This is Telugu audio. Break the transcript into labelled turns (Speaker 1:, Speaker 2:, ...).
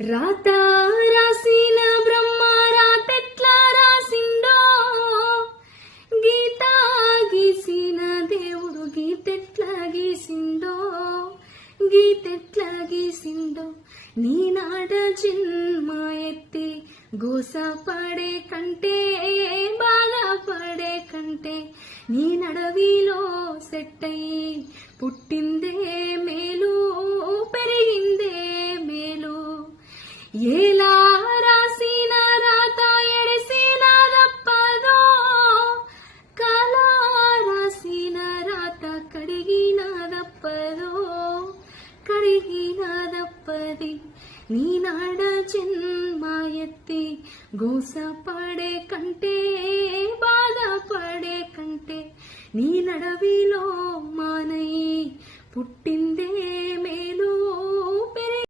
Speaker 1: రాత రాసిన బ్రహ్మ రాతెట్లా రాసిండో. గీత గీసిన దేవుడు గీతెట్లా గీసిండో. గీతెట్లా గీసిండో. నీనాడ జన్మ ఎత్తి గోస పడే కంటే బాధపడే కంటే నీ నడవిలో సెట్టయి పుట్టిందే దప్పదో కడిగిన దప్పది నీ నాడ జన్మ ఎత్తి గోస పడే కంటే బాధపడే కంటే నీ నడవిలో మానయి పుట్టిందే